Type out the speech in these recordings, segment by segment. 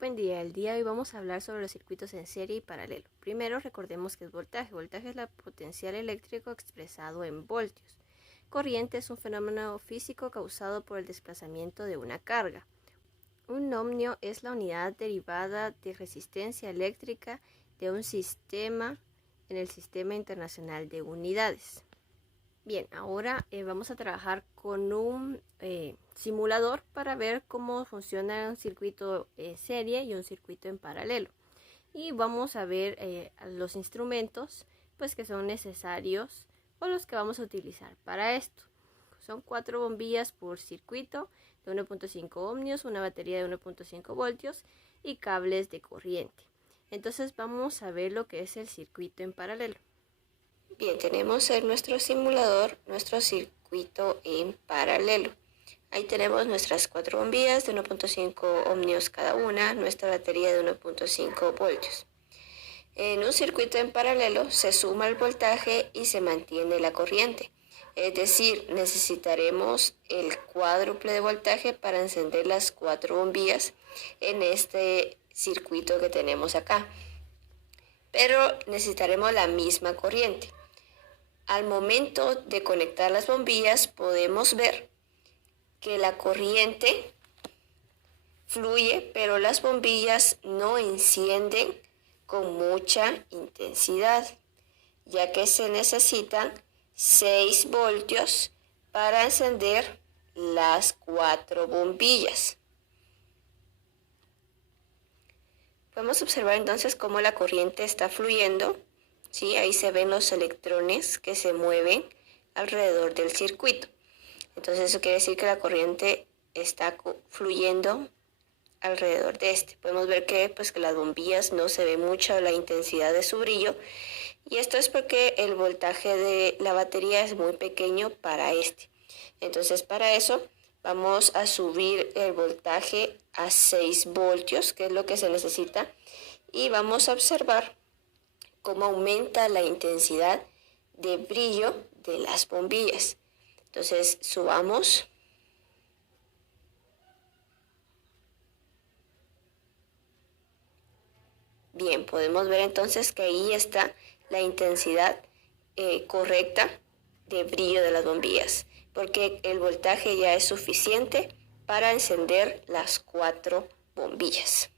Buen día, el día de hoy vamos a hablar sobre los circuitos en serie y paralelo. Primero recordemos que es voltaje. Voltaje es la potencial eléctrico expresado en voltios. Corriente es un fenómeno físico causado por el desplazamiento de una carga. Un ohmio es la unidad derivada de resistencia eléctrica de un sistema en el Sistema Internacional de Unidades. Bien, ahora vamos a trabajar con un simulador para ver cómo funciona un circuito en serie y un circuito en paralelo. Y vamos a ver los instrumentos pues, que son necesarios o los que vamos a utilizar para esto. Son 4 bombillas por circuito de 1.5 ohmios, una batería de 1.5 voltios y cables de corriente. Entonces vamos a ver lo que es el circuito en paralelo. Bien, tenemos en nuestro simulador nuestro circuito en paralelo. Ahí tenemos nuestras 4 bombillas de 1.5 ohmios cada una, nuestra batería de 1.5 voltios. En un circuito en paralelo se suma el voltaje y se mantiene la corriente. Es decir, necesitaremos el cuádruple de voltaje para encender las 4 bombillas en este circuito que tenemos acá. Pero necesitaremos la misma corriente. Al momento de conectar las bombillas podemos ver que la corriente fluye, pero las bombillas no encienden con mucha intensidad, ya que se necesitan 6 voltios para encender las 4 bombillas. Podemos observar entonces cómo la corriente está fluyendo. ¿Sí? Ahí se ven los electrones que se mueven alrededor del circuito. Entonces eso quiere decir que la corriente está fluyendo alrededor de este. Podemos ver que las bombillas no se ve mucho la intensidad de su brillo. Y esto es porque el voltaje de la batería es muy pequeño para este. Entonces para eso vamos a subir el voltaje a 6 voltios, que es lo que se necesita. Y vamos a observar cómo aumenta la intensidad de brillo de las bombillas. Entonces subamos. Bien, podemos ver entonces que ahí está la intensidad correcta de brillo de las bombillas, porque el voltaje ya es suficiente para encender las 4 bombillas.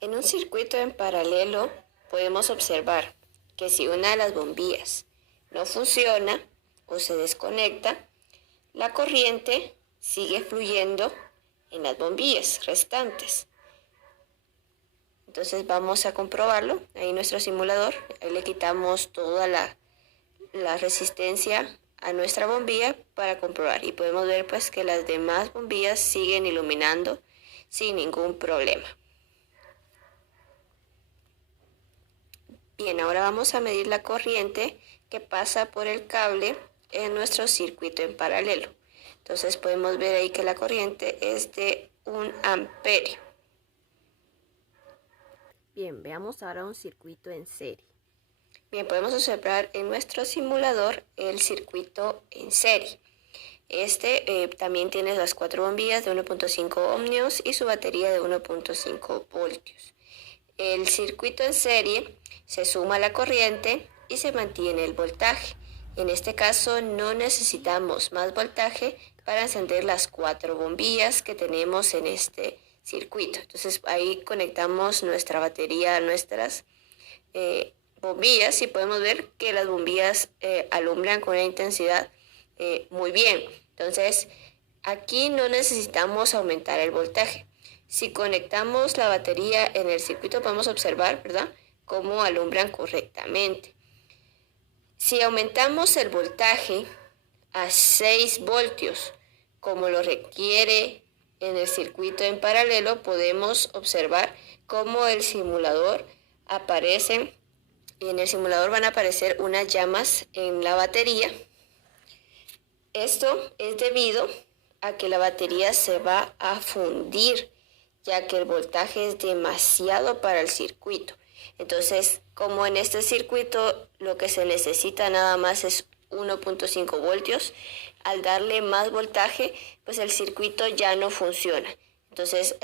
En un circuito en paralelo podemos observar que si una de las bombillas no funciona o se desconecta, la corriente sigue fluyendo en las bombillas restantes. Entonces vamos a comprobarlo. Ahí nuestro simulador, ahí le quitamos toda la resistencia a nuestra bombilla para comprobar. Y podemos ver que las demás bombillas siguen iluminando sin ningún problema. Bien, ahora vamos a medir la corriente que pasa por el cable en nuestro circuito en paralelo. Entonces podemos ver ahí que la corriente es de 1 amperio. Bien, veamos ahora un circuito en serie. Bien, podemos observar en nuestro simulador el circuito en serie. Este también tiene las 4 bombillas de 1.5 ohmios y su batería de 1.5 voltios. El circuito en serie se suma la corriente y se mantiene el voltaje. En este caso no necesitamos más voltaje para encender las 4 bombillas que tenemos en este circuito. Entonces ahí conectamos nuestra batería a nuestras bombillas y podemos ver que las bombillas alumbran con una intensidad muy bien. Entonces aquí no necesitamos aumentar el voltaje. Si conectamos la batería en el circuito podemos observar, ¿verdad?, cómo alumbran correctamente. Si aumentamos el voltaje a 6 voltios, como lo requiere en el circuito en paralelo, podemos observar cómo el simulador aparece. En el simulador van a aparecer unas llamas en la batería. Esto es debido a que la batería se va a fundir, ya que el voltaje es demasiado para el circuito. Entonces, como en este circuito lo que se necesita nada más es 1.5 voltios, al darle más voltaje, pues el circuito ya no funciona. Entonces,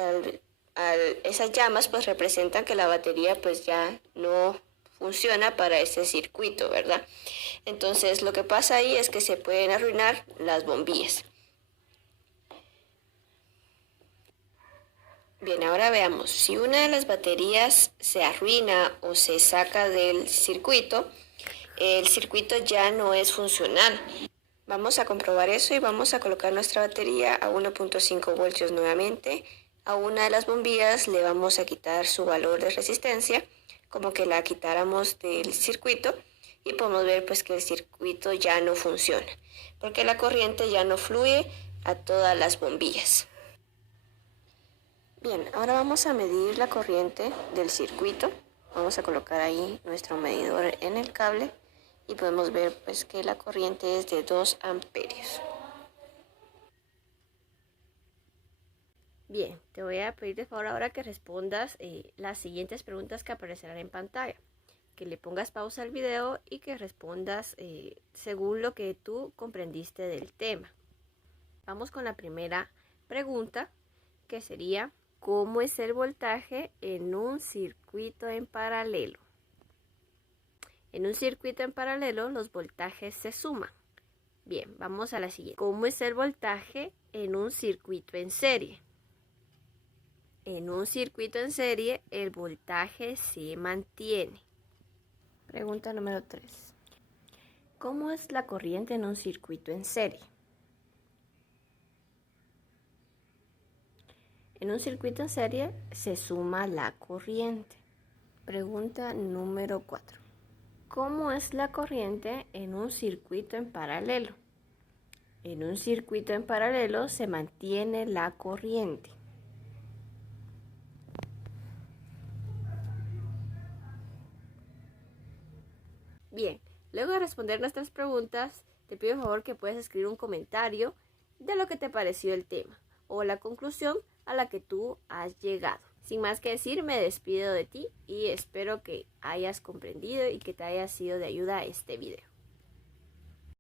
esas llamas pues representan que la batería pues ya no funciona para ese circuito, ¿verdad? Entonces, lo que pasa ahí es que se pueden arruinar las bombillas. Bien, ahora veamos, si una de las baterías se arruina o se saca del circuito, el circuito ya no es funcional. Vamos a comprobar eso y vamos a colocar nuestra batería a 1.5 voltios nuevamente. A una de las bombillas le vamos a quitar su valor de resistencia, como que la quitáramos del circuito, y podemos ver pues que el circuito ya no funciona, porque la corriente ya no fluye a todas las bombillas. Bien, ahora vamos a medir la corriente del circuito. Vamos a colocar ahí nuestro medidor en el cable y podemos ver pues que la corriente es de 2 amperios. Bien, te voy a pedir de favor ahora que respondas las siguientes preguntas que aparecerán en pantalla. Que le pongas pausa al video y que respondas según lo que tú comprendiste del tema. Vamos con la primera pregunta, que sería: ¿cómo es el voltaje en un circuito en paralelo? En un circuito en paralelo los voltajes se suman. Bien, vamos a la siguiente. ¿Cómo es el voltaje en un circuito en serie? En un circuito en serie el voltaje se mantiene. Pregunta número 3. ¿Cómo es la corriente en un circuito en serie? En un circuito en serie se suma la corriente. Pregunta número 4. ¿Cómo es la corriente en un circuito en paralelo? En un circuito en paralelo se mantiene la corriente. Bien, luego de responder nuestras preguntas, te pido por favor que puedas escribir un comentario de lo que te pareció el tema o la conclusión a la que tú has llegado. Sin más que decir, me despido de ti y espero que hayas comprendido y que te haya sido de ayuda este video.